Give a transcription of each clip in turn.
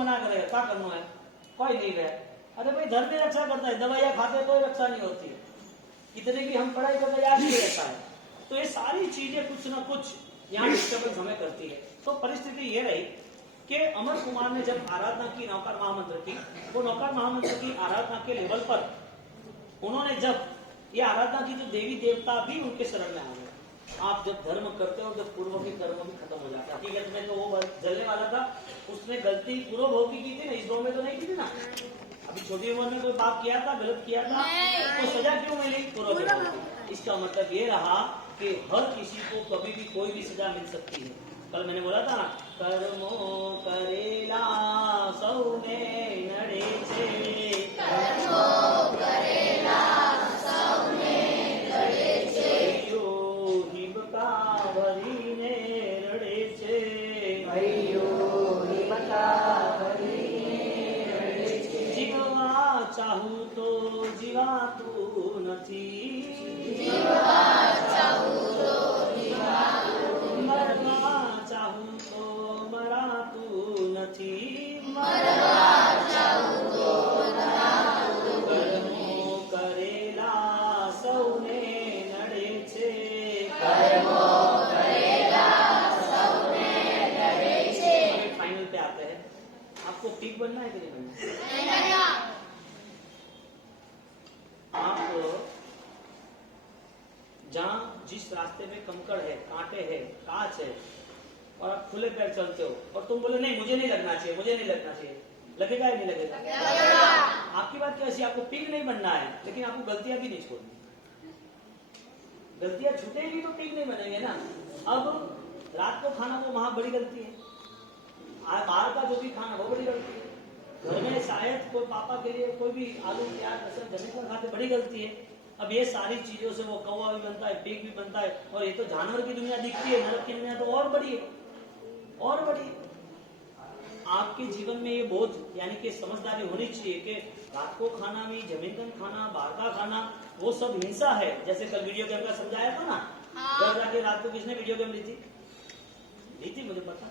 मना करेगा, क्या करना है, कोई नहीं रहे। अरे भाई धर्म रक्षा करता है, दवाइयां खाते कोई रक्षा नहीं होती है, कितने भी हम पढ़ाई करते याद नहीं रहता है। तो ये सारी चीजें कुछ ना कुछ यहाँ डिस्टर्बेंस हमें करती है। तो परिस्थिति ये रही कि अमर कुमार ने जब आराधना की नौकर महामंत्र की, वो नौकर महामंत्र की आराधना के लेवल पर उन्होंने जब ये आराधना की, तो देवी देवता भी उनके शरण में आ गए। आप जब धर्म करते हो तो पूर्व की कर्म भी खत्म हो जाता है। ठीक है, तुम्हें तो वो जलने वाला था, उसने गलती पूर्व भोग की थी ना, इस भोग में तो नहीं की थी ना। अभी छोटी उम्र में कोई पाप किया था, गलत किया था, तो सजा क्यों मिली? पूर्व भोग। इसका मतलब ये रहा कि हर किसी को कभी भी कोई भी सजा मिल सकती है। कल मैंने बोला था ना, कर्मो करेला सौने नड़े छे, कर्मो करेला सौने नड़े छे, यो हिबका भरीने रड़े छे, यो हिबका भरीने रड़े छे, जीववा चाहूं तो जीवाતું નથી, जीववा चाहूं तो जीवाતું, मरवा चाहूं तो मराતું નથી, मरवा चाहूं तो मराતું, कर्मो करेला सौने नड़े छे, कर्मो करेला सौने नड़े छे। फाइनल पे आते हैं, आपको पीक बनना है कि नहीं बनना? आप जहां जिस रास्ते में कंकड़ है, कांटे है, कांच है, और आप खुले पैर चलते हो और तुम बोले नहीं मुझे नहीं लगना चाहिए, मुझे नहीं लगना चाहिए, लगेगा या नहीं लगेगा? आपकी बात कैसी, आपको पीक नहीं बनना है, लेकिन आपको गलतियां भी नहीं छोड़नी। गलतियां छूटेगी तो पीक नहीं बनेंगे ना। अब रात को खाना वो वहां बड़ी गलती है, बाहर का जो भी खाना वो बड़ी गलती है, घर में शायद कोई पापा के लिए कोई भी आलू प्याज लहसुन जमीन पर खाते, बड़ी गलती है। अब ये सारी चीजों से वो कौवा भी बनता है, पीक भी बनता है, और ये तो जानवर की दुनिया दिखती है, नरक की दुनिया तो और बड़ी है, और बड़ी है। आपके जीवन में ये बोझ यानी कि समझदारी होनी चाहिए कि रात को खाना भी, जमीन खाना, बाहर का खाना, वो सब हिंसा है। जैसे कल वीडियो गेम का समझाया था ना, घर जाके रात को किसने वीडियो गेम ली थी मुझे पता,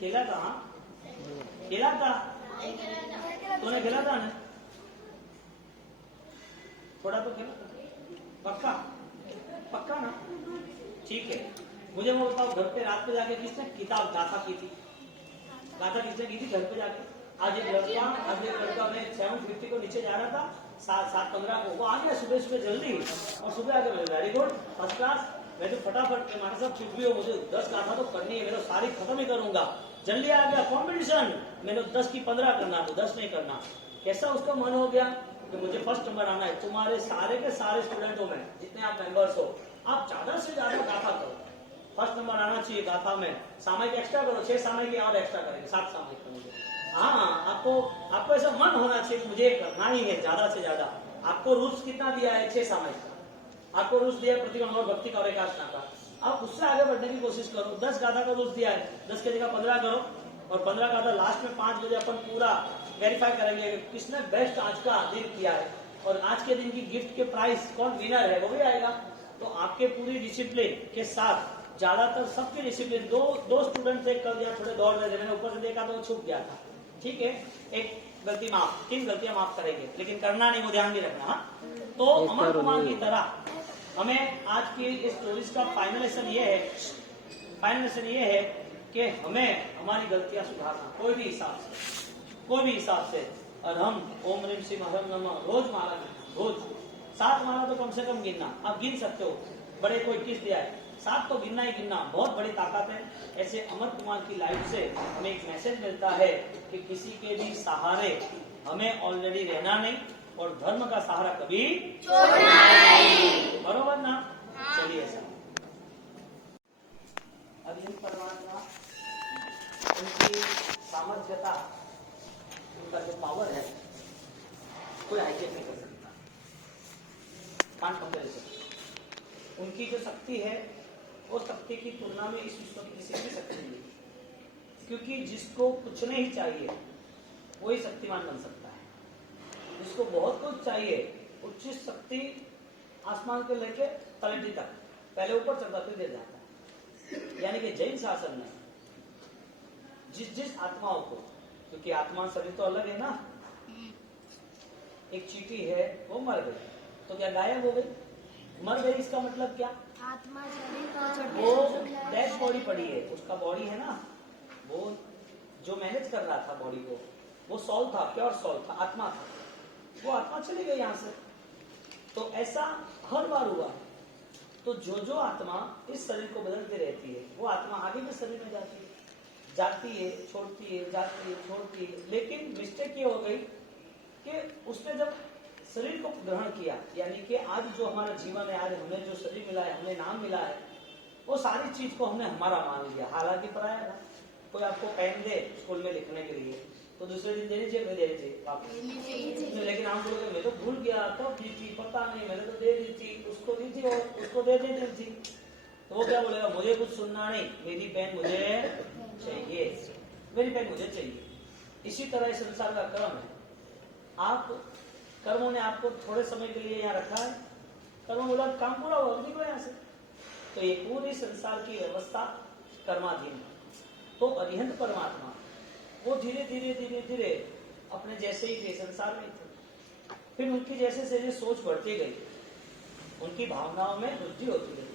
खेला था, खेला था, तूने खेला था ना, थोड़ा तो खेला था, पक्का पक्का ना, ठीक है। मुझे वो बताओ, घर पे रात पे जाके किसने किताब गाथा की थी, गाथा किसने की थी घर पे जाके? आज एक लड़का मैं 750 को नीचे जा रहा था, 7:15 को वो आ गया सुबह सुबह जल्दी, और सुबह आके वेरी गुड फर्स्ट क्लास, मैं तो फटाफट माता साहब कुछ भी हो, मुझे 10 गाथा तो करनी है, मैं तो सारी खत्म ही करूंगा, जल्दी आ गया कंपटीशन, मैंने 10 की 15 करना, तो 10 नहीं करना। कैसा उसका मन हो गया कि मुझे फर्स्ट नंबर आना है। तुम्हारे सारे के सारे स्टूडेंटों में जितने आप मेंबर्स हो, आप ज्यादा से ज्यादा गाथा करो, फर्स्ट नंबर आना चाहिए गाथा में। सामयिक एक्स्ट्रा करो, 6 सामयिक और एक्स्ट्रा करेंगे, 7 सामयिक करेंगे। हाँ, आपको ऐसा मन होना चाहिए कि मुझे करना ही है ज्यादा से ज्यादा। आपको रूल्स कितना दिया है? 6 सामयिक का आपको रूल्स दिया है, प्रतिगण और भक्ति का और एकादशा का। आप उससे आगे बढ़ने की कोशिश करो। 10 गाथा का रूल्स दिया है, 10 के जगह 15 करो, और 15 गाथा लास्ट में 5 बजे अपन पूरा वेरीफाई करेंगे कि किसने बेस्ट आज का दिन किया है, और आज के दिन की गिफ्ट के प्राइस कौन विनर है वो भी आएगा। तो आपके पूरी डिसिप्लिन के साथ, ज्यादातर सबके डिसिप्लिन, दो स्टूडेंट थे कल यहाँ थोड़े दौड़ रहे थे, मैंने ऊपर से देखा तो छूट गया था, ठीक है, एक गलती माफ, 3 गलतियां माफ करेंगे, लेकिन करना नहीं, वो ध्यान भी रखना। तो अमर कुमार की तरह हमें आज की इस स्टोरीज का फाइनल लेसन ये है कि हमें हमारी गलतियां सुधारना, कोई भी हिसाब से, और हम ओम ह्रीम श्रीम हरम नमः रोज माला, रोज 7 माला तो कम से कम गिनना, आप गिन सकते हो, बड़े को 21 दिया है, 7 तो गिनना ही गिनना, बहुत बड़ी ताकत है। ऐसे अमर कुमार की लाइफ से हमें एक मैसेज मिलता है कि किसी के भी सहारे हमें ऑलरेडी रहना नहीं, और धर्म का सहारा कभी छोड़ना नहीं, बरोबर ना? चलिए सर, अभी परमात्मा उनकी सामर्थ्यता, उनका जो पावर है, कोई हाईजेक नहीं कर सकता, कांट कंपेरिजन। उनकी जो शक्ति है, वो शक्ति की तुलना में इस विश्व की किसी भी शक्ति नहीं, क्योंकि जिसको कुछ नहीं चाहिए वही शक्तिमान बन सकता है, जिसको बहुत कुछ चाहिए उच्च शक्ति आसमान के लेके तलहटी तक, पहले ऊपर चढ़ता फिर गिर जाता है। यानी कि जैन शासन में जिस आत्माओं को क्योंकि आत्मा शरीर तो अलग है ना। एक चींटी है, वो मर गई, तो क्या गायब हो गई? मर गई इसका मतलब क्या? आत्मा शरीर वो डेड बॉडी पड़ी है, उसका बॉडी है ना, वो जो मैनेज कर रहा था बॉडी को, वो सोल था, प्योर सोल था, आत्मा था, वो आत्मा चली गई यहाँ से। तो ऐसा हर बार हुआ। तो जो आत्मा इस शरीर को बदलती रहती है, वो आत्मा आगे के शरीर में जाती है, छोड़ती है, जाती है, छोड़ती है। लेकिन मिस्टेक ये हो गई कि उसने जब शरीर को ग्रहण किया, यानी कि आज जो हमारा जीवन है, आज हमें जो शरीर मिला है, हमें नाम मिला है, वो सारी चीज को हमने हमारा मान लिया, हालांकि पराया था। कोई आपको पेन दे स्कूल में लिखने के लिए, तो दूसरे दिन दे दीजिए, दे दीजिए वापस। लेकिन हम बोलोगे मैं तो भूल गया, तो दी थी, पता नहीं, मैंने तो दे दी थी, उसको दी थी और उसको दे दी थी। तो वो क्या बोलेगा? मुझे कुछ सुनना नहीं, मेरी पेन मुझे चाहिए, मेरी पेन मुझे चाहिए। इसी तरह इस संसार का कर्म है। आप कर्मों ने आपको थोड़े समय के लिए यहाँ रखा है, कर्म बोला काम पूरा हुआ, निकलो यहाँ से। तो ये पूरी संसार की व्यवस्था कर्माधीन है। तो अरिहंत परमात्मा वो धीरे धीरे धीरे धीरे अपने जैसे ही थे, संसार में थे। फिर उनकी जैसे जैसे सोच बढ़ती गई, उनकी भावनाओं में वृद्धि होती गई,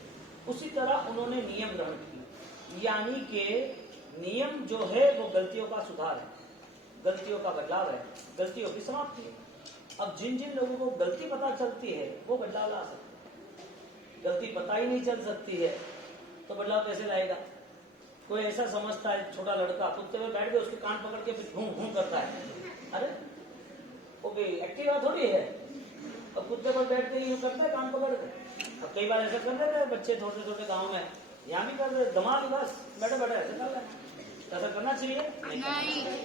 उसी तरह उन्होंने नियम ग्रहण किए। यानी कि नियम जो है वो गलतियों का सुधार है, गलतियों का बदलाव है, गलतियों की समाप्ति है। अब जिन जिन लोगों को गलती पता चलती है वो बदलाव ला सकते हैं। गलती पता ही नहीं चल सकती है तो बदलाव कैसे लाएगा? कोई ऐसा समझता है, छोटा लड़का कुत्ते में बैठ के उसके कान पकड़ के फिर घूम घूम करता है, अरे वो एक्टिवा थोड़ी है, और कुत्ते पर बैठ के यूं करता है कान पकड़ के। अब कई बार ऐसा कर देते हैं बच्चे छोटे छोटे गाँव में, यहाँ भी कर दे, दिमाग बस बैठे बैठे ऐसे कर रहे। ऐसा करना चाहिए नहीं।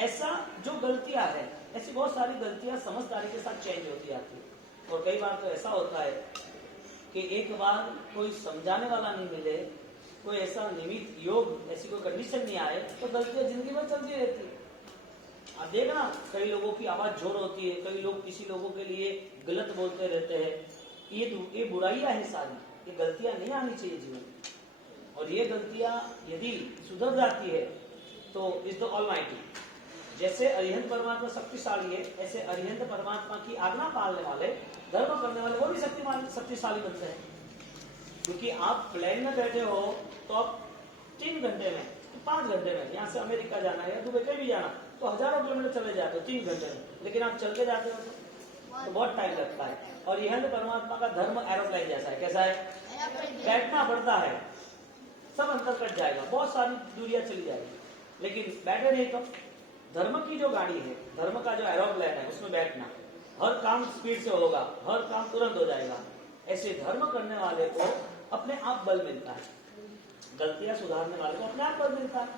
ऐसा जो गलतियां है, ऐसी बहुत सारी गलतियां समझदारी के साथ चेंज होती आती है। और कई बार तो ऐसा होता है कि एक बार कोई समझाने वाला नहीं मिले, कोई ऐसा निमित्त योग, ऐसी कोई कंडीशन नहीं आए, तो गलतियां जिंदगी में चलती रहती है। आप देखना, कई लोगों की आवाज जोर होती है, कई लोग किसी लोगों के लिए गलत बोलते रहते हैं। ये बुराइयां हैं सारी, ये गलतियां नहीं आनी चाहिए जीवन में। और ये गलतियां यदि सुधर जाती है तो इज द ऑलमाइटी। जैसे अरिहंत परमात्मा शक्तिशाली है, ऐसे अरिहंत परमात्मा की आज्ञा पालने वाले, धर्म करने वाले वो भी शक्तिशाली बनते हैं। क्योंकि आप प्लेन में बैठे हो तो आप 3 घंटे में, 5 घंटे में यहाँ से अमेरिका जाना है या दुबई कहीं भी जाना, तो हजारों किलोमीटर चले जाते हो 3 घंटे में। लेकिन आप चलते जाते हो तो बहुत टाइम लगता है। और अरिहंत परमात्मा का धर्म एरोप्लेन जैसा है। कैसा है? बैठना पड़ता है, सब अंतर कट जाएगा, बहुत सारी दूरियां चली जाएगी, लेकिन बैठे नहीं तो। धर्म की जो गाड़ी है, धर्म का जो एरोप्लेन है, उसमें बैठना, हर काम स्पीड से होगा, हर काम तुरंत हो जाएगा। ऐसे धर्म करने वाले को अपने आप बल मिलता है, गलतियां सुधारने वाले को अपने आप बल मिलता है।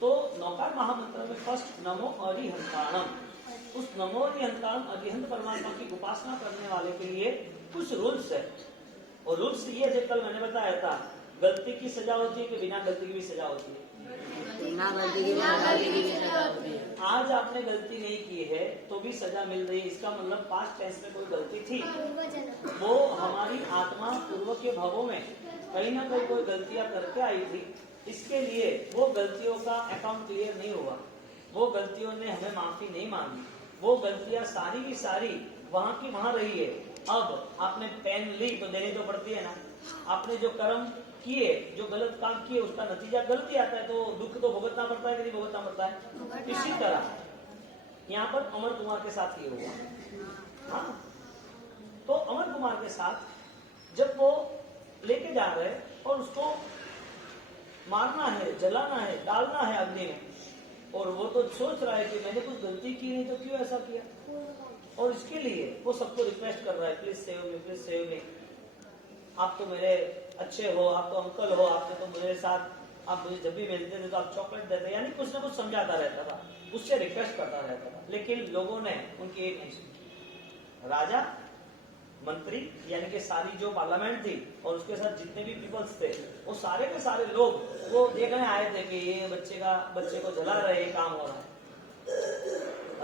तो नौकार महामंत्र में फर्स्ट नमो अरिहंताणम, उस नमो अरिहंताणम अरिहंत परमात्मा की उपासना करने वाले के लिए कुछ रूल्स है। और रूल्स ये जो कल मैंने बताया था, गलती की सजा होती है कि बिना गलती की भी सजा होती है? बिना गलती की भी सजा होती है। आज आपने गलती नहीं की है तो भी सजा मिल रही है। इसका मतलब पास्ट टेंस में कोई गलती थी, वो हमारी आत्मा पूर्व के भवों में कहीं ना कहीं कोई गलतियां करके आई थी। इसके लिए वो गलतियों का अकाउंट क्लियर नहीं हुआ, वो गलतियों ने हमें माफी नहीं मांगी, वो गलतियां सारी की सारी वहां की वहां रही है। अब आपने पेन ली तो देनी तो पड़ती है ना। आपने जो कर्म किए, जो गलत काम किए, उसका नतीजा गलती आता है, तो दुख तो भुगतना पड़ता है कि नहीं भुगतना पड़ता है? इसी तरह यहाँ पर अमर कुमार के साथ ये हुआ। हाँ, तो अमर कुमार के साथ जब वो लेके जा रहे और उसको मारना है, जलाना है, डालना है अग्नि में, और वो तो सोच रहा है कि मैंने कुछ गलती की नहीं तो क्यों ऐसा किया। और इसके लिए वो सबको रिक्वेस्ट कर रहा है, please save me, please save me, आप तो मेरे अच्छे हो, आप तो अंकल हो, आपने तो मेरे साथ, आप मुझे जब भी मिलते थे तो आप चॉकलेट देते, यानी कुछ ना कुछ समझाता रहता था, उससे रिक्वेस्ट करता रहता था। लेकिन लोगों ने उनकी एक नहीं सुनी। राजा, मंत्री, यानी कि सारी जो पार्लियामेंट थी और उसके साथ जितने भी पीपल्स थे, वो सारे के सारे लोग वो देखने आए थे कि ये बच्चे को जला रहे, ये काम हो रहा है।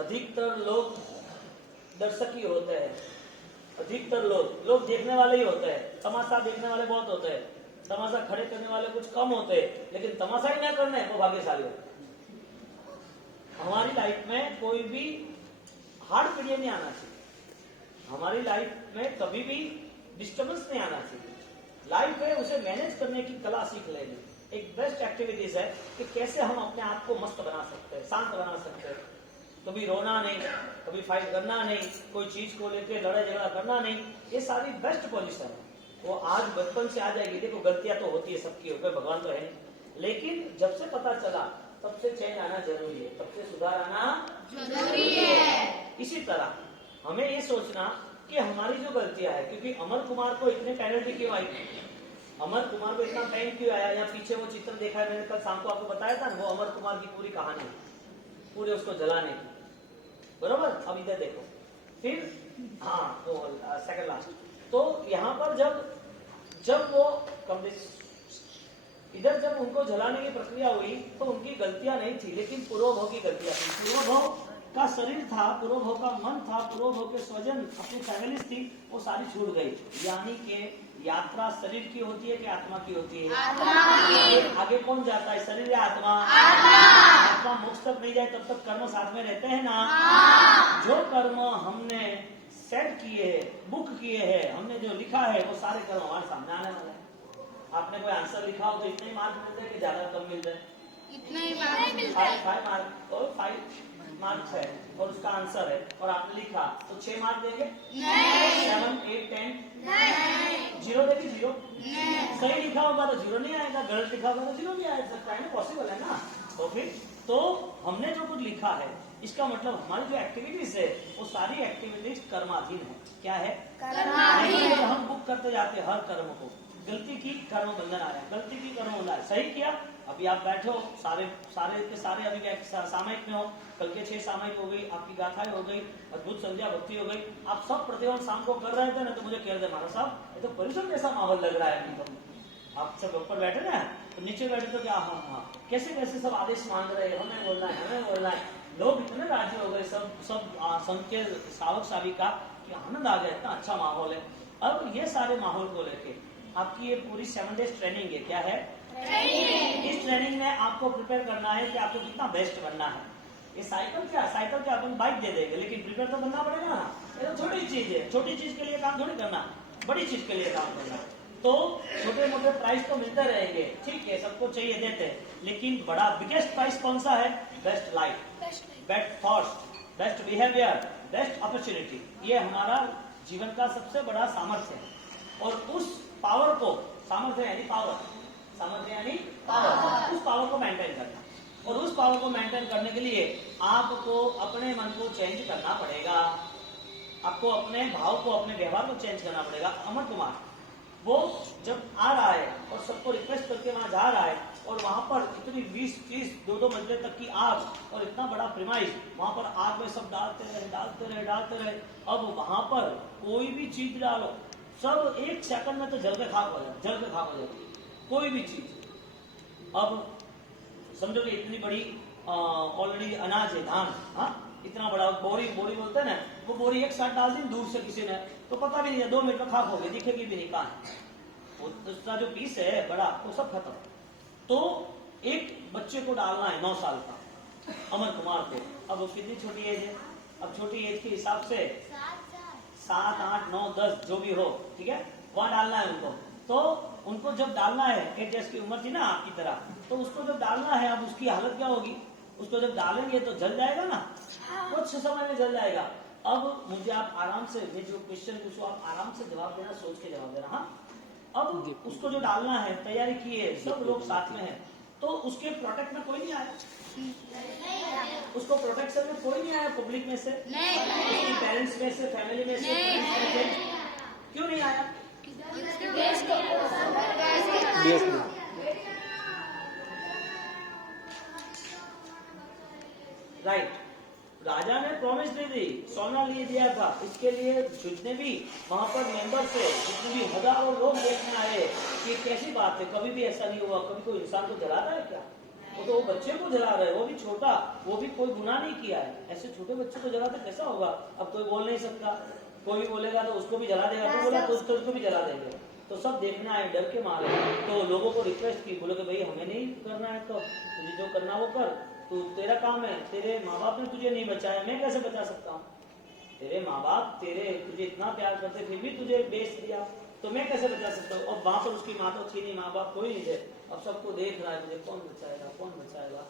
अधिकतर लोग दर्शक ही होते हैं, अधिकतर लोग देखने वाले ही होते हैं। तमाशा देखने वाले बहुत होते हैं, तमाशा खड़े करने वाले कुछ कम होते हैं, लेकिन तमाशा ही ना करने वो भाग्यशाली होते हैं। हमारी लाइफ में कोई भी हार्ड पीरियड नहीं आना चाहिए, हमारी लाइफ में कभी भी डिस्टर्बेंस नहीं आना चाहिए। लाइफ है उसे मैनेज करने की कला सीख लेनी। एक बेस्ट एक्टिविटीज है कि कैसे हम अपने आप को मस्त बना सकते हैं, शांत बना सकते हैं। कभी रोना नहीं, कभी फाइट करना नहीं, कोई चीज को लेकर लड़ाई झगड़ा करना नहीं, ये सारी बेस्ट पोजीशन है। वो आज बचपन से आ जाएगी। देखो गलतियां तो होती है सबकी, ऊपर भगवान तो है, लेकिन जब से पता चला तब से चेंज आना जरूरी है, तब से सुधार आना जरूरी है। इसी तरह हमें ये सोचना कि हमारी जो गलतियां है, क्योंकि अमर कुमार को इतने पेनल्टी क्यों आई, अमर कुमार को इतना पेन क्यों आया, या पीछे वो चित्र देखा है मैंने कल शाम को आपको बताया था ना, वो अमर कुमार की पूरी कहानी, पूरे उसको जलाने की, बरोबर। अब इधर देखो फिर, हाँ वो सेकंड लास्ट। तो यहाँ पर जब वो इधर जब उनको जलाने की प्रक्रिया हुई तो उनकी गलतियां नहीं थी, लेकिन पूर्वभव की गलतियां थी। पूर्वभव का शरीर था, पूर्वभव का मन था, पूर्वभव के स्वजन अपनी फैमिलीज थी, वो सारी छूट गई। यानी कि यात्रा शरीर की होती है कि आत्मा की होती है? आत्मा की। आगे कौन जाता है, शरीर या आत्मा? आत्मा मोक्ष तक नहीं जाए तब तक कर्म साथ में रहते हैं ना। जो कर्म हमने सेट किए है, बुक किए हैं, हमने जो लिखा है, वो सारे कर्म हमारे सामने आने वाले हैं। आपने कोई आंसर लिखा हो तो इतने ही मार्क मिलते हैं कि ज्यादा कम मिलते हैं? इतना ही मार्क मिलता है। 5 मार्क और 5 मार्क्स है और उसका आंसर है और आपने लिखा तो 6 मार्क देंगे? नहीं। 7, 8, 10? नहीं। 0 देंगे? 0? नहीं। सही लिखा होगा तो 0 नहीं आएगा, गलत लिखा होगा तो 0 नहीं आ सकता है ना, पॉसिबल है ना। तो फिर तो हमने जो कुछ लिखा है, इसका मतलब हमारी जो एक्टिविटीज है वो सारी एक्टिविटीज कर्माधीन है। क्या है? कर्माधीन। हम बुक करते जाते हैं हर कर्म को, गलती की कर्म बंधन आ रहा है, गलती की कर्म बंधन, सही किया। अभी आप बैठो, सारे के सारे अभी सामयिक में हो, कल के 6 सामयिक हो गई, आपकी गाथाएं हो गई, अद्भुत संध्या भक्ति हो गई, आप सब प्रतिबंध शाम को कर रहे थे ना, तो मुझे कह दे महाराज साहब ये तो परिश्रम जैसा माहौल लग रहा है। आप सब ऊपर बैठे ना, तो नीचे बैठे तो क्या, हाँ कैसे कैसे सब आदेश मांग रहे हैं, हमें बोलना है, हमें बोलना है। लोग इतने राजी हो गए, सब संत के सावक साविका, कि आनंद आ गया, इतना अच्छा माहौल है। अब ये सारे माहौल को लेके आपकी ये पूरी 7 डेज ट्रेनिंग है। क्या है? ट्रेनिंग। इस ट्रेनिंग में आपको प्रिपेयर करना है कि आपको कितना बेस्ट बनना है। ये साइकिल क्या अपन बाइक दे देंगे, लेकिन प्रिपेयर तो बनना पड़ेगा ना। ये तो छोटी चीज है, छोटी चीज के लिए काम थोड़ी करना, बड़ी चीज के लिए काम करना। तो छोटे मोटे प्राइस तो मिलते रहेंगे, ठीक है, सबको चाहिए देते हैं, लेकिन बड़ा बिगेस्ट प्राइस कौन सा है? Best life, best thoughts, best behaviour, best opportunity. ये हमारा जीवन का सबसे बड़ा सामर्थ्य है। और उस पावर को, सामर्थ्य यानी पावर, सामर्थ्य यानी पावर, उस पावर को मेंटेन करना। और उस पावर को मेंटेन करने के लिए आपको अपने मन को चेंज करना पड़ेगा, आपको अपने भाव को, अपने व्यवहार को चेंज करना पड़ेगा। अमर कुमार वो जब आ रहा है और सबको रिक्वेस्ट करके वहां जा रहा है, और वहां पर इतनी 20, 30, 2-2 मंजिल तक की आग और इतना बड़ा प्रीमाइस, वहां पर आग में सब डालते रहे। अब वहां पर कोई भी चीज डालो, सब 1 सेकंड में तो जल के खाक हो जाती, कोई भी चीज। अब समझो कि इतनी बड़ी ऑलरेडी अनाज है, धान, हाँ इतना बड़ा बोरी बोलते हैं ना, वो बोरी एक साथ डाल दी दूर से किसी ने, तो पता भी नहीं, 2 मिनट में खाक हो गई, दिखेगी भी नहीं कहाँ है। उसका जो पीस है बड़ा, वो सब खत्म। तो एक बच्चे को डालना है 9 साल का, अमर कुमार को। अब वो कितनी छोटी एज है? अब छोटी एज के हिसाब से 7, 8, 9, 10 जो भी हो, ठीक है, वहां डालना है उनको। तो उनको जब डालना है, 8 इयर्स की उम्र थी ना आपकी तरह, तो उसको जब डालना है, अब उसकी हालत क्या होगी? उसको जब डालेंगे तो जल जाएगा ना, कुछ समय में जल जाएगा। अब मुझे आप आराम से, मैं जो क्वेश्चन पूछूं आप आराम से जवाब देना, सोच के जवाब देना। हाँ, अब उसको जो डालना है, तैयारी की है, सब लोग साथ में है, तो उसके प्रोटेक्ट में कोई नहीं आया, उसको प्रोटेक्शन में कोई नहीं आया, पब्लिक में से, उसके पेरेंट्स में से, फैमिली में से, क्यों नहीं आया? राइट, राजा ने प्रॉमिस दे दी, सोना लिए दिया था, इसके लिए जितने भी वहां पर मेंबर्स है, जितने भी हजारों लोग देखने आए, ये कैसी बात है? कभी भी ऐसा नहीं हुआ, कभी कोई इंसान को जला रहा है क्या? वो तो वो बच्चे को जला रहे हैं, वो भी छोटा, वो भी कोई गुनाह नहीं किया है, ऐसे छोटे बच्चे को जलाते कैसा होगा? अब कोई बोल नहीं सकता, कोई बोलेगा तो उसको भी जला देगा, तो बोला तो उसको भी जला देंगे। तो सब देखना है, डर के मारे। तो लोगों को रिक्वेस्ट की, बोले कि भाई हमें नहीं करना है, तो तुझे जो करना वो कर, तू तेरा काम है, तेरे माँ बाप ने तुझे नहीं बचाया, मैं कैसे बचा सकता हूँ? तेरे माँ बाप तुझे इतना प्यार करते फिर भी तुझे बेच दिया, तो मैं कैसे बचा सकता हूँ? और वहां पर उसकी माँ तो थी नहीं, माँ बाप कोई नहीं थे, अब सबको देख रहा है, मुझे कौन बचाएगा, कौन बचाएगा।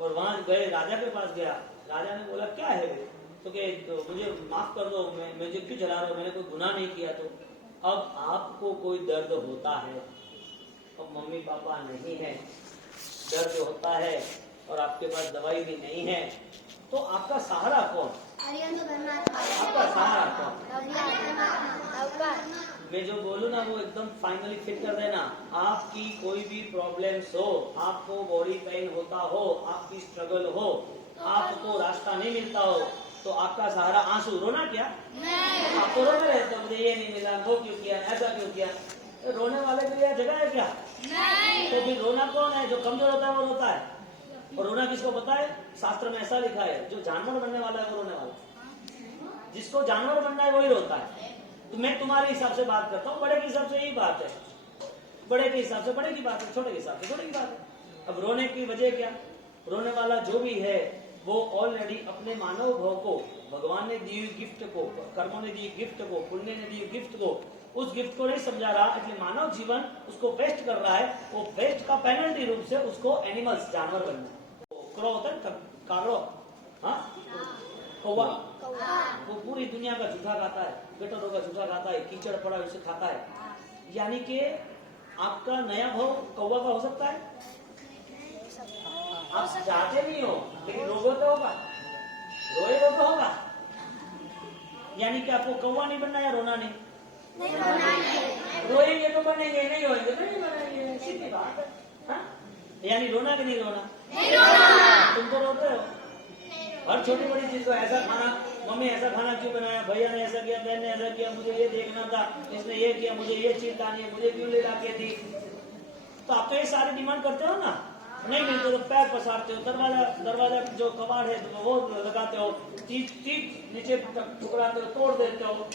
और वहां गए, राजा के पास गया, राजा ने बोला क्या है तो मुझे माफ कर दो, मुझे क्यों जला रहे हो, मैंने कोई गुनाह नहीं किया। तो अब आपको कोई दर्द होता है, अब मम्मी पापा नहीं है, दर्द होता है और आपके पास दवाई भी नहीं है, तो आपका सहारा कौन? आपका सहारा कौन? मैं जो बोलूँ ना वो एकदम फाइनली फिट कर देना। आपकी कोई भी प्रॉब्लम्स हो, आपको बॉडी पेन होता हो, आपकी स्ट्रगल हो, आपको रास्ता नहीं मिलता हो, तो आपका सहारा आंसू, रोना क्या? नहीं। आपको रोने रहते हो, मुझे ये नहीं मिला, वो क्यों किया, ऐसा क्यों किया? तो रोने वाले के लिए जगह है क्या? नहीं। तो फिर रोना कौन है? जो कमजोर होता है वो रोता है। और रोना किसको पता है? शास्त्र में ऐसा लिखा है, जो जानवर बनने वाला है वो रोने वाला, जिसको जानवर बनना है वही रोता है। तो मैं तुम्हारे हिसाब से बात करता हूँ, बड़े के हिसाब से यही बात है, बड़े के हिसाब से बड़े की बात है, छोटे के हिसाब से छोटे की बात है। अब रोने की वजह क्या? रोने वाला जो भी है वो ऑलरेडी अपने मानव भाव को, भगवान ने दी हुई गिफ्ट को, कर्मों ने दी गिफ्ट को, पुण्य ने दी गिफ्ट को, उस गिफ्ट को नहीं समझा रहा, इसलिए मानव जीवन उसको वेस्ट कर रहा है। वो वेस्ट का पेनल्टी रूप से उसको एनिमल्स, जानवर बनना है। क्रो होता है, कागड़ो, हाँ, कौवा, वो पूरी दुनिया का झूठा खाता है, गटरों का झूठा खाता है, कीचड़ पड़ा उसे खाता है। यानी कि आपका नया भाव कौवा का हो सकता है, आप चाहते नहीं हो, लेकिन रोगे तो होगा, रोएगा तो होगा। यानी कि आपको कौवा नहीं बनना या रोना नहीं? रोएंगे तो बनेंगे, नहीं रोएंगे तो नहीं बनेंगे, सीधी बात है। हाँ? यानी रोना कि नहीं रोना? तुम तो रोते हो हर छोटी बड़ी चीज को। ऐसा खाना, मम्मी ऐसा खाना क्यों बनाया, भैया ने ऐसा किया, बहन ने ऐसा किया, मुझे ये देखना था, इसने ये किया, मुझे ये चीज लानी है, मुझे क्यों ले ला के दी। तो आप तो ये सारी डिमांड करते हो ना, नहीं मिलते तो पैर पसारते हो, दरवाजा जो कबाड़ है तो वो लगाते हो, चीज नीचे टुकराते हो, तोड़ देते हो,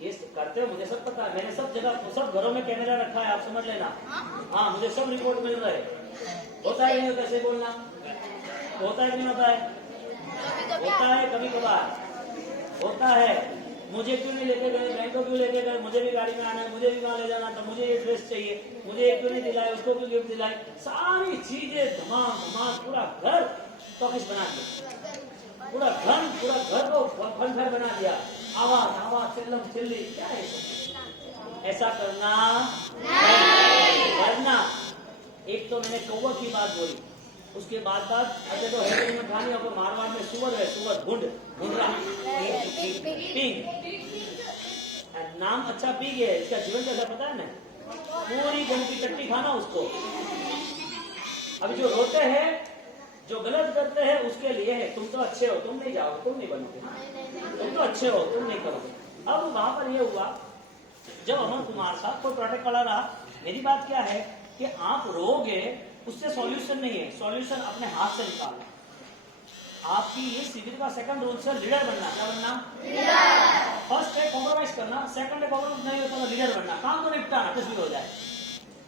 ये करते हो, मुझे सब पता है। मैंने सब जगह, सब घरों में कैमरा रखा है, आप समझ लेना। हाँ, मुझे सब रिपोर्ट मिल रहा है। होता है नहीं, कैसे बोलना, होता है नहीं होता है? होता है, कभी कभार होता है। मुझे क्यों नहीं लेके गए, बहन को क्यों लेके गए, मुझे भी गाड़ी में आना है, मुझे भी वहां ले जाना था, मुझे ये ड्रेस चाहिए, मुझे ये क्यों नहीं दिलाए, उसको क्यों गिफ्ट दिलाई, सारी चीजें धमाम पूरा घर टॉकिस बना दिया, पूरा घर को घर बना दिया, आवाज चिल्लम चिल्ली, क्या है ऐसा करना करना। एक तो मैंने कौवा की बात बोली, उसके बाद अच्छा तो है में खानी, और मारवाड़ में सुअर है, सुअर ढूंढरा पिग, नाम अच्छा पिग है, इसका जीवन कैसा पता है ना, पूरी गन की टट्टी खाना उसको। अभी जो रोते हैं, जो गलत करते हैं उसके लिए है, तुम तो अच्छे हो, तुम नहीं जाओगे, तुम नहीं बनोगे, तुम तो अच्छे हो, तुम नहीं करोगे। अब वहां पर यह हुआ, जब अमन कुमार साहब को प्रोटेक्ट करा रहा, मेरी बात क्या है कि आप रोगे उससे सॉल्यूशन नहीं है, सॉल्यूशन अपने हाथ से निकालना। आपकी ये शिविर का सेकंड रूल से लीडर बनना। क्या बनना? लीडर। फर्स्ट है कॉम्प्रोमाइज करना, सेकंड है कॉम्प्रोमाइज नहीं होता तो लीडर बनना, काम तो निपटाना, कुछ भी हो जाए।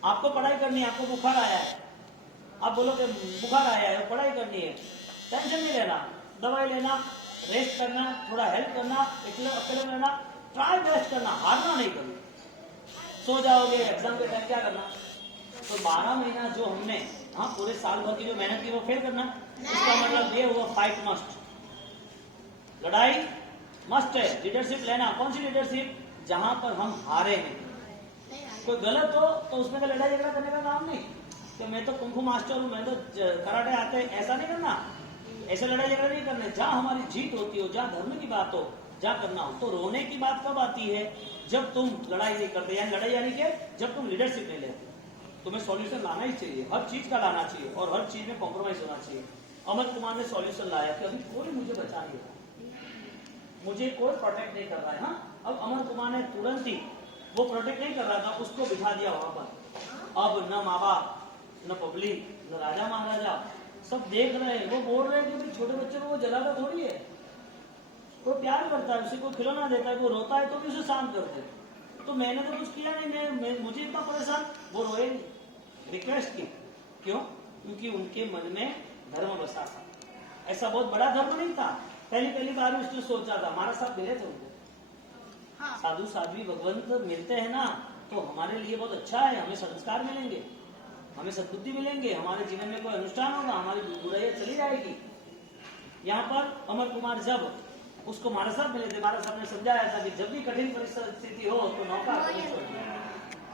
आपको पढ़ाई करनी है, आपको बुखार आया है, आप बोलो कि बुखार आया है, पढ़ाई करनी है, टेंशन नहीं लेना, दवाई लेना, रेस्ट करना, थोड़ा हेल्प करना, अकेले रहना, ट्राई बेस्ट करना, हारना नहीं कभी। सो जाओगे एग्जाम के टाइम, क्या करना? तो 12 महीना जो हमने, हाँ, पूरे साल भर की जो मेहनत की वो फेल करना, इसका मतलब ये हुआ फाइट मस्ट, लड़ाई मस्ट है। लीडरशिप लेना, कौन सी लीडरशिप? जहां पर हम हारे हैं, कोई गलत हो तो उसमें लड़ाई झगड़ा करने का काम नहीं कि मैं तो कुंफू मास्टर हूँ, मैं तो कराटे आते हैं, ऐसा नहीं करना, ऐसे लड़ाई झगड़ा नहीं करना। जहां हमारी जीत होती हो, जहां धर्म की बात हो, जहां करना हो। तो रोने की बात कब आती है? जब तुम लड़ाई नहीं करते, यानी लड़ाई यानी कि जब तुम लीडरशिप नहीं लेते। तुम्हें सॉल्यूशन लाना ही चाहिए, हर चीज का लाना चाहिए, और हर चीज में कॉम्प्रोमाइज होना चाहिए। अमन कुमार ने सॉल्यूशन लाया कि अभी कोई मुझे बचा नहीं रहा, मुझे कोई प्रोटेक्ट नहीं कर रहा है। हाँ, अब अमन कुमार ने तुरंत ही, वो प्रोटेक्ट नहीं कर रहा था, उसको बिठा दिया वहां पर। अब न माँ बाप, न पब्लिक, न राजा महाराजा, सब देख रहे हैं। वो बोल रहे हैं कि छोटे बच्चे को वो जलाता थोड़ी है, वो प्यार करता है, उसे को खिलौना देता है, वो रोता है तो भी उसे शांत करते हैं। तो मैंने तो कुछ किया नहीं, मुझे इतना परेशान, वो रोए, रिक्वेस्ट की, क्यों? क्योंकि उनके मन में धर्म बसा था। ऐसा बहुत बड़ा धर्म नहीं था। पहली बार उसने सोचा था, हमारा साथ मिले थे उनको। साधु साध्वी भगवंत मिलते हैं ना, तो हमारे लिए बहुत अच्छा है, हमें संस्कार मिलेंगे, हमें सद्बुद्धि मिलेंगे, हमारे जीवन में कोई अनुष्ठान होगा, हमारी बुराइयां चली जाएगी। यहाँ पर अमर कुमार जब उसको महाराज साहब मिले थे, महाराज साहब ने समझाया था कि जब भी कठिन परिस्थिति हो तो नौकार को छोड़ना,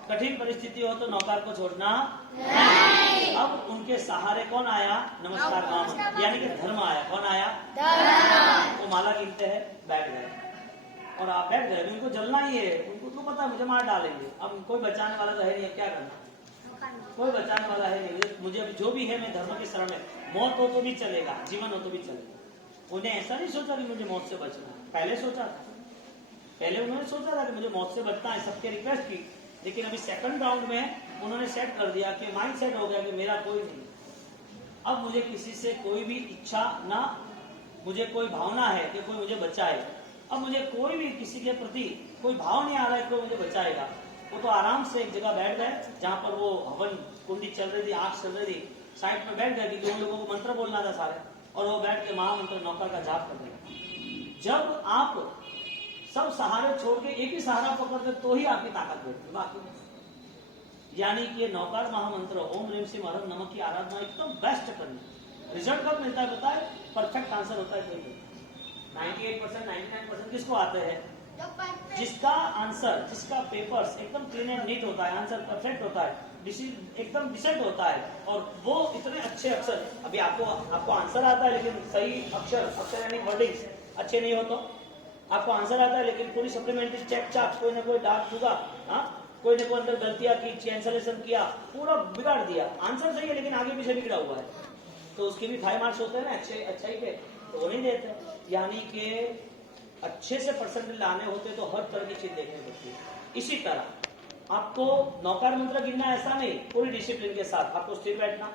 कठिन परिस्थिति हो तो नौकार को छोड़ना नहीं। अब उनके सहारे कौन आया? नमस्कार नाम, यानी कि धर्म आया। कौन आया? धर्म। वो माला गिनते हैं, बैठ गए, और आप बैठ गए, उनको जलना ही है, उनको तो पता है मुझे मार डालेंगे, अब कोई बचाने वाला तो है नहीं, अब क्या करना, कोई बचाने वाला है नहीं, मुझे अभी जो भी है मैं धर्म के शरण में, मौत हो तो भी चलेगा, जीवन हो तो भी चलेगा। उन्हें ऐसा नहीं सोचा कि मुझे मौत से बचना है, पहले सोचा था, पहले उन्होंने सोचा था कि मुझे मौत से बचना है, सबके रिक्वेस्ट की, लेकिन अभी सेकंड राउंड में उन्होंने सेट कर दिया कि माइंड सेट हो गया कि मेरा कोई नहीं, अब मुझे किसी से कोई भी इच्छा ना, मुझे कोई भावना है कि कोई मुझे बचाए, अब मुझे कोई भी किसी के प्रति कोई भाव नहीं आ रहा है कोई मुझे बचाएगा। वो तो आराम से एक जगह बैठ गए जहां पर वो हवन कुंडी चल रही थी, आग चल रही थी, साइड में बैठ गए क्योंकि उन लोगों को मंत्र बोलना था सारे, और वो बैठ के महामंत्र नौकर का जाप कर दिया। जब आप सब सहारे छोड़ के एक ही सहारा पकड़ते तो ही आपकी ताकत बढ़ती, बाकी नहीं। यानी कि नौकार महामंत्र ओम ह्रीम श्रीम हरम नमः की आराधना एकदम बेस्ट करनी। रिजल्ट कब मिलता है बताए? परफेक्ट आंसर होता है कोई 98% 99% किसको आते हैं? जिसका आंसर, जिसका पेपर्स एकदम क्लीन एंड नीट होता है, आंसर परफेक्ट होता है, एकदम डिसेंट होता है, और वो इतने अच्छे अक्षर, अभी आपको आंसर आता है लेकिन सही अक्षर यानी वर्डिंग्स अच्छे नहीं हो तो आपको आंसर आता है लेकिन पूरी सप्लीमेंट्री चेक चाक कोई ना कोई डार्क होगा, कोई ना कोई अंदर गलतियां की, कैंसलेशन किया, पूरा बिगाड़ दिया। आंसर सही है लेकिन आगे पीछे बिगड़ा हुआ है, तो उसके भी 5 मार्क्स होते हैं ना अच्छाई के, तो वो नहीं देते। यानी कि अच्छे से परसेंटेज लाने होते तो हर तरह की चीज देखनी पड़ती है। इसी तरह आपको नौकार मंत्र गिनना ऐसा नहीं, पूरी डिसिप्लिन के साथ आपको स्थिर बैठना।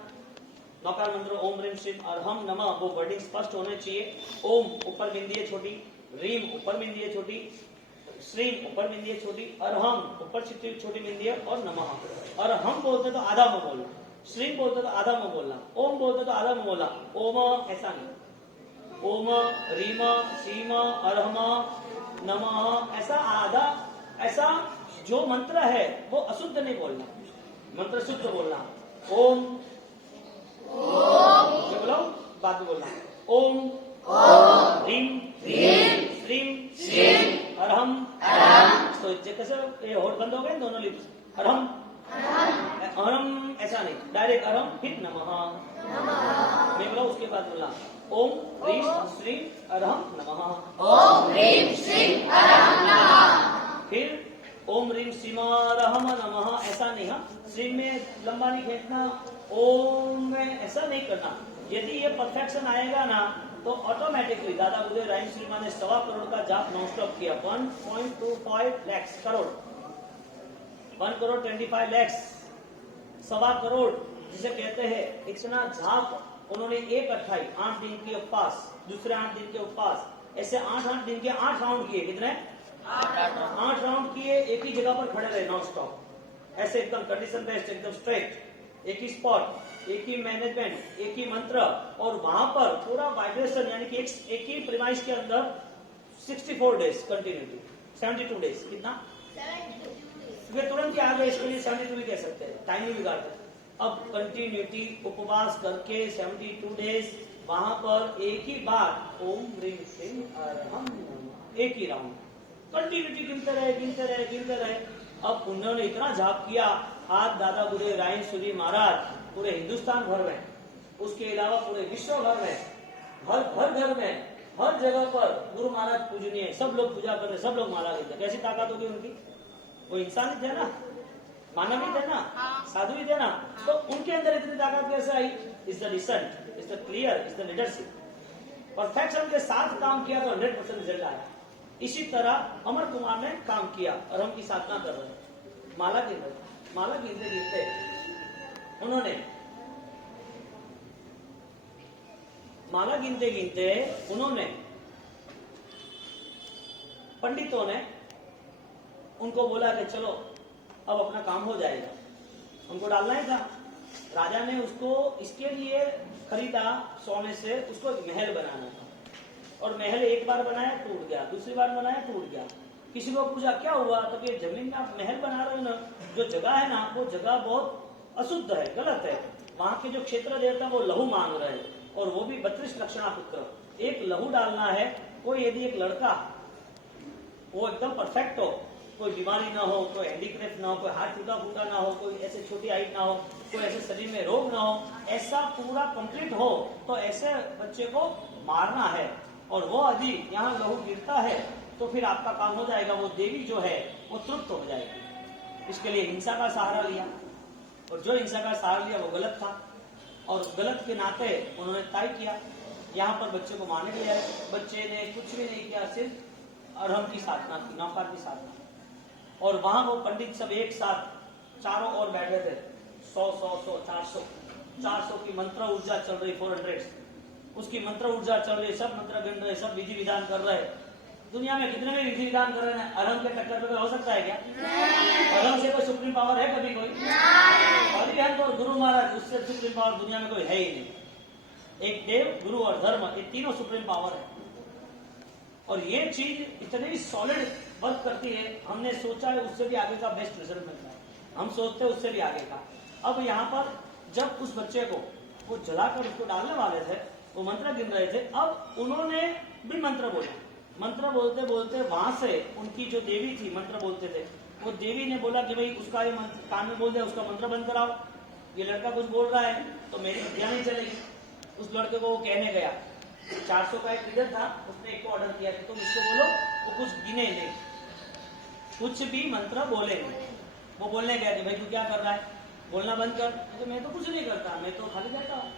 नौकार मंत्र ओम ह्रीम श्रीम अरहम नमः, वो वर्डिंग स्पष्ट होने चाहिए। ओम ऊपर बिंदी है छोटी, रीम ऊपर बिंदी है छोटी, श्रीम ऊपर बिंदी है छोटी, अरहम ऊपर छोटी बिंदी है, और नमः। अरहम बोलते तो आधा मुंह बोलना, श्रीम बोलते तो आधा मुंह बोलना, ओम बोलते तो आधा मुंह बोलना, ओम ऐसा नहीं, ओम रीम श्रीम अरहम नमः ऐसा आधा, ऐसा जो मंत्र है वो अशुद्ध नहीं बोलना, मंत्र शुद्ध बोलना। ओम बोलो, बात बोलना, ओम रीम श्रीम अरहम। तो कैसे ये होठ बंद हो गए दोनों लिप्स, अरहम अरहम ऐसा नहीं, डायरेक्ट अरहम फिर नमः, मैं बोला उसके बाद बोलना ओम ह्रीम श्रीम अरहम नमः, ओम ह्रीम श्रीम अरहम नमः, फिर ओम ह्रीम श्रीम अरहम नमः, ऐसा नहीं, श्रीम में लंबा नहीं खींचना, ओम में ऐसा नहीं करना। यदि ये परफेक्शन आएगा ना तो ऑटोमेटिकली दादा गुरुदेव राइम श्रीमा ने 1.25 करोड़ का जाप नॉन स्टॉप किया, 1.25 लाख करोड़, 1 करोड़ 25 लाख, 1.25 करोड़ जिसे कहते हैं इतना जाप उन्होंने एक 8 दिन के उपवास, दूसरे 8 दिन के उपवास, ऐसे 8 दिन के 8 राउंड किए। कितने? 8 राउंड किए, एक ही जगह पर खड़े रहे नॉन स्टॉप, ऐसे एकदम कंडीशन बेस्ड, एकदम स्ट्रेट, एक ही स्पॉट, एक ही मैनेजमेंट, एक ही मंत्र, और वहां पर पूरा वाइब्रेशन, यानी कि एक ही प्रीमाइस के अंदर 64 डेज कंटिन्यूटी, 72 डेज, कितना? 72 वे तुरंत आ गए, इसके लिए 72 भी कह सकते हैं, टाइम भी बिगाड़ते। अब कंटिन्यूटी उपवास करके 72 डेज वहां पर एक ही बार ओम ह्रीम श्रीम अरहम नमः, एक ही राउंड कंटिन्यूटी गिनते रहे। अब उन्होंने इतना जाप किया, आज दादा गुरुदेव राय सूरी महाराज पूरे हिंदुस्तान भर में, उसके अलावा पूरे विश्व भर में, हर घर में, हर जगह पर गुरु महाराज पूजनीय, सब लोग पूजा कर रहे, सब लोग माला लेते। कैसी ताकत होगी उनकी? वो इंसान ही थे ना, मानव ही थे ना, साधु ही थे ना, तो उनके अंदर इतनी ताकत कैसे आई? Is the decent, is the clear, is the leadership. Perfection के साथ काम किया तो 100% रिजल्ट आया। इसी तरह अमर कुमार ने काम किया और हम की साधना कर रहे हैं, माला गिनते उन्होंने, माला गिनते उन्होंने, पंडितों ने उनको बोला कि चलो अब अपना काम हो जाएगा, उनको डालना ही था। राजा ने उसको इसके लिए खरीदा सोने से, उसको एक महल बनाना था। और महल एक बार बनाया टूट गया, दूसरी बार बनाया टूट गया। किसी को पूछा क्या हुआ, तो कि जमीन में आप महल बना रहे हो ना, जो जगह है ना वो जगह बहुत अशुद्ध है, गलत है। वहां के जो क्षेत्र देवता वो लहू मांग रहे हैं, और वो भी 32 लक्षणा पुत्र। एक लहू डालना है। कोई यदि एक लड़का वो एकदम परफेक्ट हो, कोई बीमारी ना हो, कोई हैंडीक्राफ्ट ना हो, कोई हाथ टूटा फूटा ना हो, कोई ऐसे छोटी हाइट ना हो, कोई ऐसे शरीर में रोग ना हो, ऐसा पूरा कंप्लीट हो, तो ऐसे बच्चे को मारना है। और वो यदि यहाँ लहू गिरता है तो फिर आपका काम हो जाएगा, वो देवी जो है वो तृप्त हो जाएगी। इसके लिए हिंसा का सहारा लिया, और जो हिंसा का सहारा लिया वो गलत था, और गलत के नाते उन्होंने तय किया यहाँ पर बच्चे को मारने के लिए। बच्चे ने कुछ भी नहीं किया, सिर्फ अरहम की साधना की, नौकार की साधना। और वहां वो पंडित सब एक साथ चारों ओर बैठे थे, 100 400 की मंत्र ऊर्जा चल रही, 400 उसकी मंत्र ऊर्जा चल रही, सब मंत्र गिन रहे, सब विधि विधान कर रहे। दुनिया में कितने भी विधि विधान कर रहे हैं, अरहम के टक्कर पे हो सकता है क्या? अरहम से कोई सुप्रीम पावर है कभी कोई? हरिहंस और गुरु महाराज, उससे सुप्रीम पावर दुनिया में कोई है ही नहीं। एक देव, गुरु और धर्म, ये तीनों सुप्रीम पावर है। और ये चीज इतनी सॉलिड वर्क करती है, हमने सोचा है उससे भी आगे का बेस्ट रिजल्ट मिलता है, हम सोचते हैं उससे भी आगे का। अब यहाँ पर जब उस बच्चे को वो जलाकर उसको डालने वाले थे, वो मंत्र गिन रहे थे, अब उन्होंने भी मंत्र बोला। मंत्र बोलते बोलते वहां से उनकी जो देवी थी, मंत्र बोलते थे, वो देवी ने बोला कि भाई उसका ये कान में बोल दिया, उसका मंत्र बंद कराओ, ये लड़का कुछ बोल रहा है तो मेरी विद्या नहीं चलेगी। उस लड़के को वो कहने गया, 400 का एक लीडर था, उसने एक को ऑर्डर किया कि तुम इसको बोलो, वो कुछ गिने नहीं, कुछ भी मंत्र बोले नहीं। वो बोलने गया कि भाई तू क्या कर रहा है, बोलना बंद कर। तो मैं तो कुछ नहीं करता, मैं तो खाली बैठा हूँ।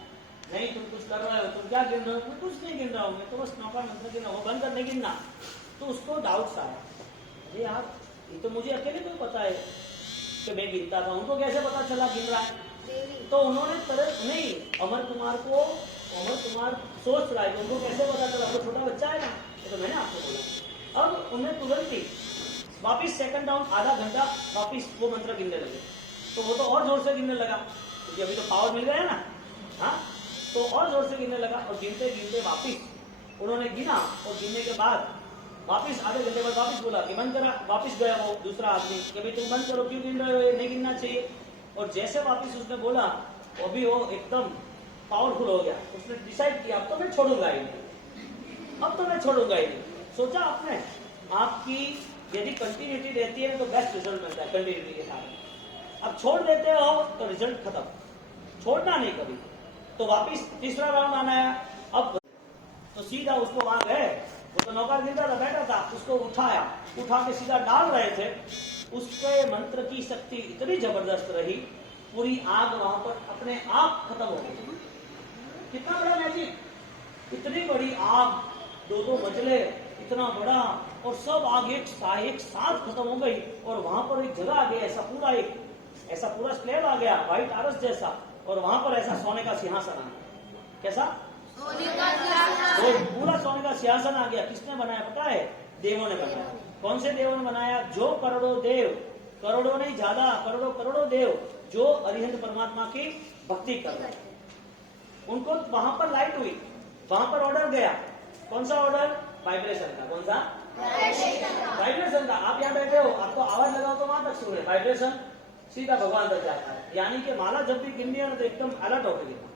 नहीं तुम कुछ कर रहे हो, तुम क्या गिन रहे हो? मैं कुछ नहीं गिन रहा हूँ, मैं तो बस नौका मंत्र गिन रहा हूँ, बंद कर नहीं गिनना। तो उसको डाउट्स आया, ये यार ये तो मुझे अकेले को पता है कि मैं गिनता था, उनको कैसे पता चला गिन रहा है? तो उन्होंने नहीं, अमर कुमार सोच रहा है, उनको कैसे पता चला? वो छोटा बच्चा है ना, तो मैंने आपको बोला। अब उन्हें तुरंत ही वापिस सेकंड डाउन, आधा घंटा वापिस वो मंत्र गिनने लगे। तो वो तो और जोर से गिनने लगा, क्योंकि अभी तो पावर मिल गया ना, हाँ, तो और जोर से गिनने लगा। और गिनते गिनते वापिस उन्होंने गिना, और गिनने के बाद वापिस आधे घंटे बाद वापिस बोला कि बंद करा। वापिस गया वो दूसरा आदमी कि भाई तुम बंद करो, क्यों गिन रहे हो, ये नहीं गिनना चाहिए। और जैसे वापिस उसने बोला, वो भी वो एकदम पावरफुल हो गया। उसने डिसाइड किया अब तो मैं छोड़ूंगा ही नहीं, अब तो मैं छोड़ूंगा ही नहीं। सोचा आपने, आपकी यदि कंटिन्यूटी रहती है तो बेस्ट रिजल्ट मिलता है कंटिन्यूटी के साथ। अब छोड़ देते हो तो रिजल्ट खत्म, छोड़ना नहीं कभी। तो वापिस तीसरा राउंड आना है। अब तो सीधा उसको वहां गए, वो तो नौकर गिरता था, बैठा था, उसको उठाया, उठा के सीधा डाल रहे थे। उसके मंत्र की शक्ति इतनी जबरदस्त रही, पूरी आग वहां पर अपने आप खत्म हो गई। कितना बड़ा मैजिक, इतनी बड़ी आग, 2-2 मंजिले, इतना बड़ा, और सब आग एक साथ खत्म हो गई। और वहां पर एक जगह आ गई, ऐसा पूरा स्लैब आ गया, व्हाइट आरस जैसा, और वहां पर ऐसा सोने का सिंहासन आ गया। कैसा? तो पूरा सोने का सिंहासन आ गया। किसने बनाया पता है? देवों ने बनाया। कौन से देवों ने बनाया? जो करोड़ों देव, करोड़ों नहीं ज्यादा, करोड़ों देव जो अरिहंत परमात्मा की भक्ति कर रहे हैं, उनको वहां पर लाइट हुई, वहां पर ऑर्डर गया। कौन सा ऑर्डर? वाइब्रेशन का। कौन सा? वाइब्रेशन का। आप यहाँ बैठे हो, आपको आवाज लगाओ तो वहां तक सुने, वाइब्रेशन सीधा भगवान तक जाता है। यानी कि माला जब भी गिननी है तो एकदम अलर्ट होकर गिनना,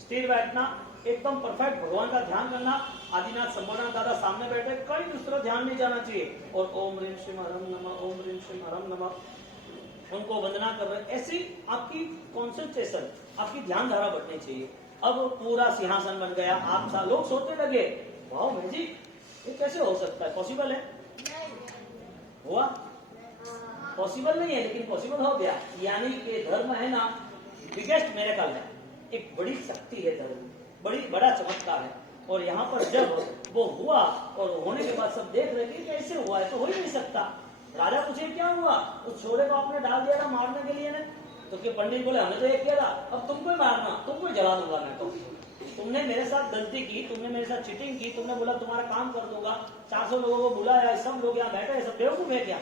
स्थिर बैठना, एकदम परफेक्ट भगवान का ध्यान करना। आदिनाथ संबोधन दादा सामने बैठे, कहीं दूसरा ध्यान नहीं जाना चाहिए। और ओम ह्रीम श्रीम हरम नमः, ओम ह्रीम श्रीम हरम नमः, उनको वंदना कर रहे। ऐसी आपकी कॉन्सेंट्रेशन, आपकी ध्यान धारा बढ़नी चाहिए। अब पूरा सिंहासन बन गया। आप लोग सोचने लगे, वाह मैजिक, ये कैसे हो सकता है? पॉसिबल है? हुआ? पॉसिबल नहीं है, लेकिन पॉसिबल हो गया। यानी कि धर्म है ना, बिगेस्ट मिरेकल है, एक बड़ी शक्ति है धर्म, बड़ा चमत्कार है। और यहाँ पर जब वो हुआ, और होने के बाद सब देख रहे कि कैसे हुआ है, तो हो ही नहीं सकता। राजा पूछे क्या हुआ? उस छोरे को आपने डाल दिया था मारने के लिए ने, तो कि पंडित बोले हमने तो ये किया था, अब तुमको मारना, तुमको जला दूंगा मैं। तो तुमने मेरे साथ गलती की, तुमने मेरे साथ चीटिंग की, तुमने बोला तुम्हारा काम कर दूंगा, 400 लोगों को बुलाया, सब लोग यहाँ बैठे हैं, सब बेवकूफ है क्या,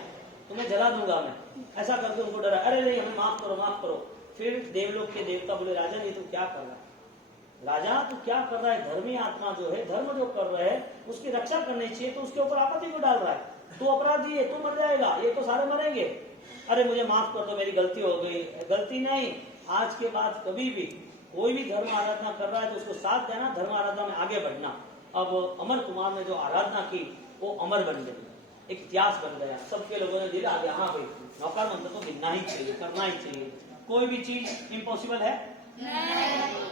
तुम्हें जला दूंगा मैं, ऐसा करके उनको डरा। अरे नहीं, हमें माफ करो, माफ करो। फिर देवलोक के देवता बोले राजन ये तो क्या कर रहा है, राजा तू क्या कर रहा है, धर्मी आत्मा जो है धर्म जो कर रहा है उसकी रक्षा करनी चाहिए, तो उसके ऊपर आपत्ति क्यों डाल रहा है, तू अपराधी है, तू मर जाएगा, ये तो सारे मरेंगे। अरे मुझे माफ कर दो, मेरी गलती हो गई। गलती नहीं, आज के बाद कभी भी कोई भी धर्म आराधना कर रहा है तो उसको साथ देना, धर्म आराधना में आगे बढ़ना। अब अमर कुमार ने जो आराधना की वो अमर बन गई, एक इतिहास बन गया, सबके लोगों ने दिल आगे हाँ भाई नौकर मंत्र तो गिनना ही चाहिए, करना ही चाहिए। कोई भी चीज इम्पॉसिबल है नहीं।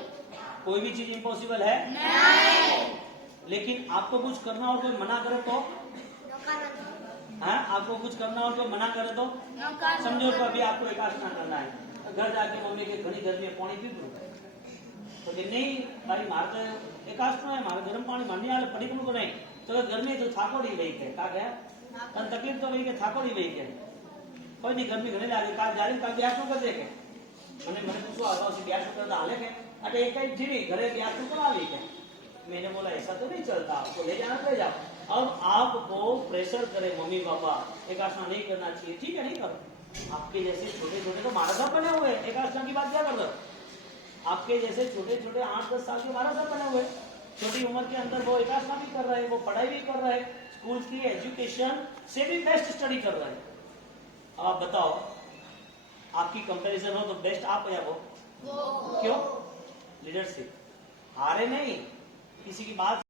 कोई भी चीज इम्पॉसिबल है नहीं। लेकिन आपको कुछ करना और कोई मना करे तो आपको कुछ करना और कोई मना करे तो समझो तो अभी आपको एकादशा करना है, घर जाके मम्मी के घनी गर्मी में पानी पी दूं तो कि नहीं भाई मारे तो एकादशा है, मारे गर्म पानी मारनी आले पड़ी को नहीं तो गर्मी तो थाकोड़ी वही के का गया तन तकलीफ तो वही के थाकोड़ी वही के कोई नहीं गर्मी घणी लागे काल जारी काल ब्याह कर दे के મને મને પૂછો આવા છે ब्याह करता हाले के अरे एक ही जीवी घरे ब्याह तो आ के मैंने बोला ऐसा तो नहीं चलता, आपको ले जाना ले जाओ। अब आपको प्रेशर करे मम्मी पापा एकादशा नहीं करना चाहिए, ठीक है नहीं करो। आपके जैसे छोटे छोटे तो महाराज साहब बने हुए, एकादशा की बात क्या कर दो, आपके जैसे छोटे छोटे 8-10 साल के महाराज साहब बने हुए, छोटी उम्र के अंदर वो एकादशा भी कर रहे हैं, वो पढ़ाई भी कर रहे हैं, स्कूल की एजुकेशन से भी बेस्ट स्टडी कर रहे हैं। अब आप बताओ आपकी कंपैरिजन हो तो बेस्ट आप या वो क्यों? लीडरशिप हारे नहीं, किसी की बात